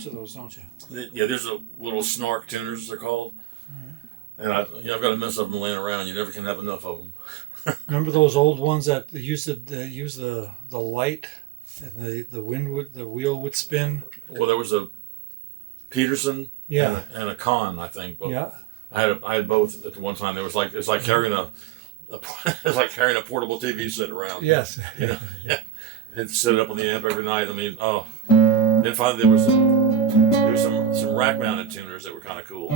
bunch of those, don't you? Yeah, there's a little snark tuners, they're called. And I've got a mess of them laying around. You never can have enough of them. Remember those old ones that use the light and the wheel would spin? Well, there was a Peterson and a Kahn, I think. Both. Yeah. I had both at one time. It's like carrying it's like carrying a portable TV set around. Yes. You know? And set it up on the amp every night. I mean, Then finally there was some rack mounted tuners that were kind of cool.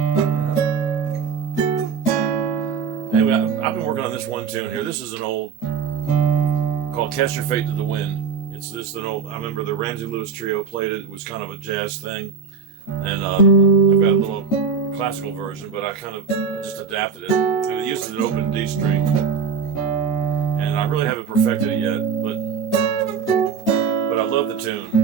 Anyway, I've been working on this one tune here. This is an old called "Cast Your Fate to the Wind." It's just an old. I remember the Ramsey Lewis Trio played it. It was kind of a jazz thing, and I've got a little classical version, but I just adapted it, and it uses an open D string, and I really haven't perfected it yet, but I love the tune.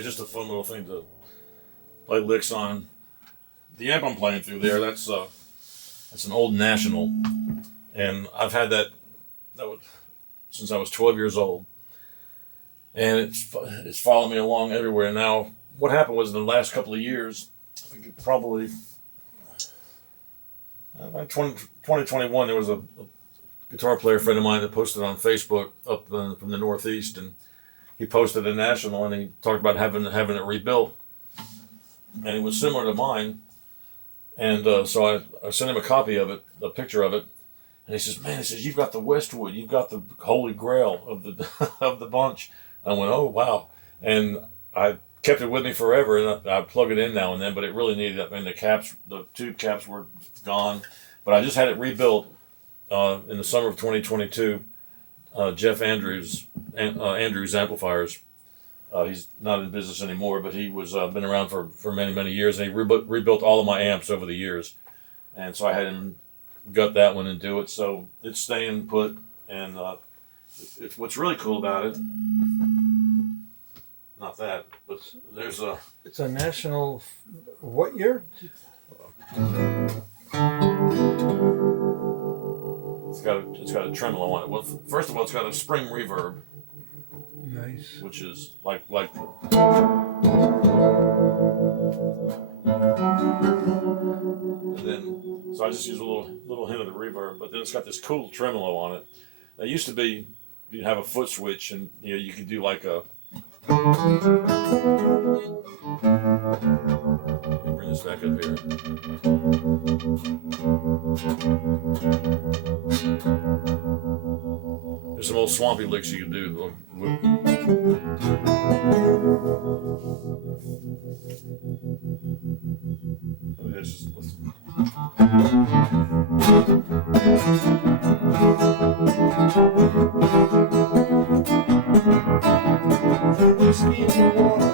Just a fun little thing to play licks on. The amp I'm playing through there, that's an old National, and I've had that since I was 12 years old, and it's followed me along everywhere. Now, what happened was in the last couple of years, I think probably 2021, there was a guitar player friend of mine that posted on Facebook up from the Northeast, and he posted a National, and he talked about having it rebuilt, and it was similar to mine. And so I sent him a copy of it, a picture of it, and he says, "Man," he says, "you've got the Westwood, you've got the holy grail of the of the bunch." I went, "Oh wow!" And I kept it with me forever, and I plug it in now and then. But it really needed. I mean, the tube caps were gone, but I just had it rebuilt in the summer of 2022. Jeff Andrews Amplifiers. He's not in business anymore, but he was been around for many years, and he rebuilt all of my amps over the years. And so I had him gut that one and do it. So it's staying put, and what's really cool about it not that, but there's a. It's a national. What year? It's got a tremolo on it. Well, first of all, it's got a spring reverb. Nice. Which is like. And then, so I just use a little hint of the reverb, but then it's got this cool tremolo on it. It used to be you'd have a foot switch, and you could do like a. Let me bring this back up here. There's some old swampy licks you can do. Let's just listen. Whiskey in the water,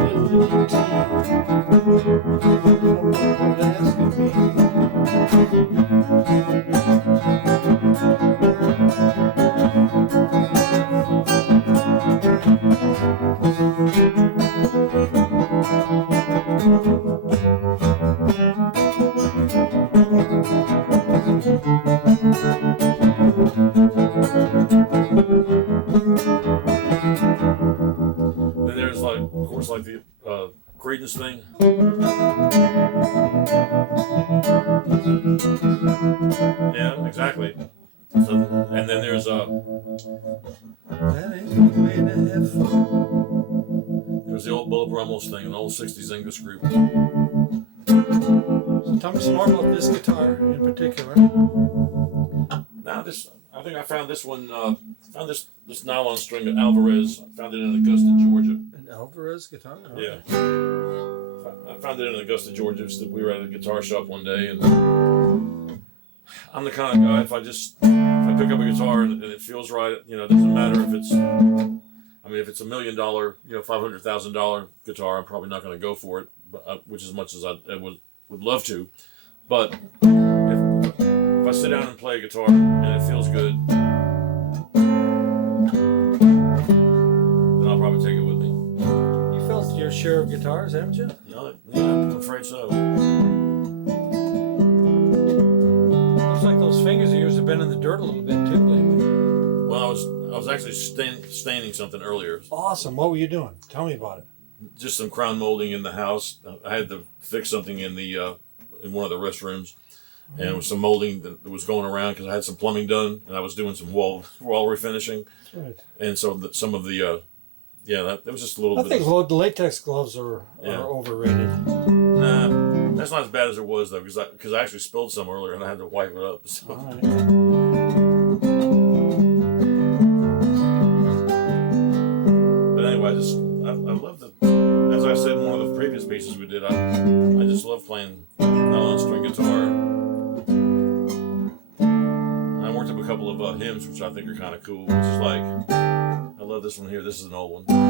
a little tea. Asking me. Then there's of course, the Creedence thing. Yeah, exactly. So, and then there's That ain't the way to have fun. There's the old Bullet Brummels thing, an old '60s English group. So tell me some more about this guitar in particular. Now I think I found this one. Found this nylon string at Alvarez. I found it in Augusta, Georgia. An Alvarez guitar? Oh. Yeah. I found it in Augusta, Georgia. We were at a guitar shop one day, and I'm the kind of guy, if I pick up a guitar and it feels right, it doesn't matter if it's, if it's $1 million, $500,000 guitar, I'm probably not going to go for it, which as much as I would love to. But if I sit down and play a guitar and it feels good, then I'll probably take it with me. You felt your share of guitars, haven't you? No, yeah, I'm afraid so. Looks like those fingers of yours have been in the dirt a little bit too lately. Well, I was actually staining something earlier. Awesome. What were you doing? Tell me about it. Just some crown molding in the house. I had to fix something in one of the restrooms, and it was some molding that was going around because I had some plumbing done, and I was doing some wall refinishing. That's right. And so some of the that was just a little I bit. think the latex gloves are overrated. Nah, that's not as bad as it was though, because I actually spilled some earlier and I had to wipe it up. So. All right. But anyway, I love as I said in one of the previous pieces we did, I just love playing nylon string guitar. I worked up a couple of hymns which I think are kind of cool, which is I love this one here. This is an old one.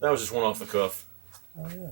That was just one off the cuff. Oh yeah.